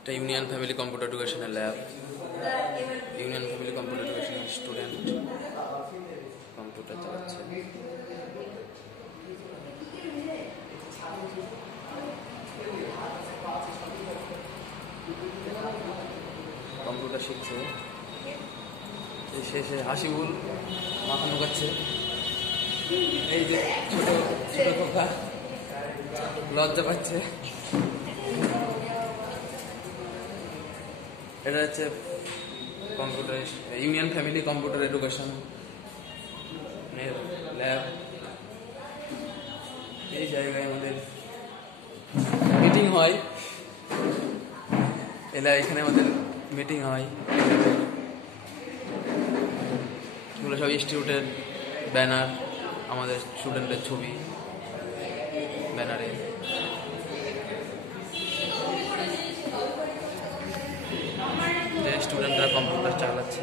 এটা union family computer এডুকেশনের lab. Union family computer এডুকেশনের স্টুডেন্ট কম্পিউটার চালাচ্ছে। কম্পিউটার শিখছে। শেষে হাসিবুল মাথা ঢোকাচ্ছে। এই যে ছোট ছোট খোকা লজ্জা পাচ্ছে। এটা হচ্ছে computer union family computer education lab. এই জায়গায় আমাদের মিটিং হয়। এখানে আমাদের মিটিং হয়। এগুলো সব ইনস্টিটিউটের ব্যানার, আমাদের স্টুডেন্টের ছবি ব্যানারে। যে স্টুডেন্টরা কম্পিউটার চালাচ্ছে।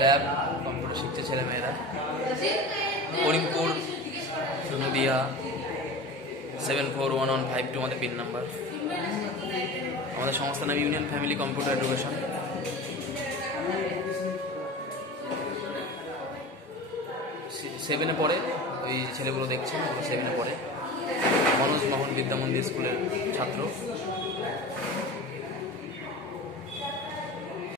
ল্যাব কম্পিউটার শিখছে ছেলেমেয়েরা। করিমপুর নদিয়া 741152 আমাদের পিন নাম্বার। আমাদের সংস্থার নাম ইউনিয়ন ফ্যামিলি কম্পিউটার এডুকেশন। সেভেনে পড়ে ওই ছেলেগুলো দেখছেন, ওগুলো 7-এ পড়ে। মনোজ মোহন বিদ্যা মন্দির স্কুলের ছাত্র।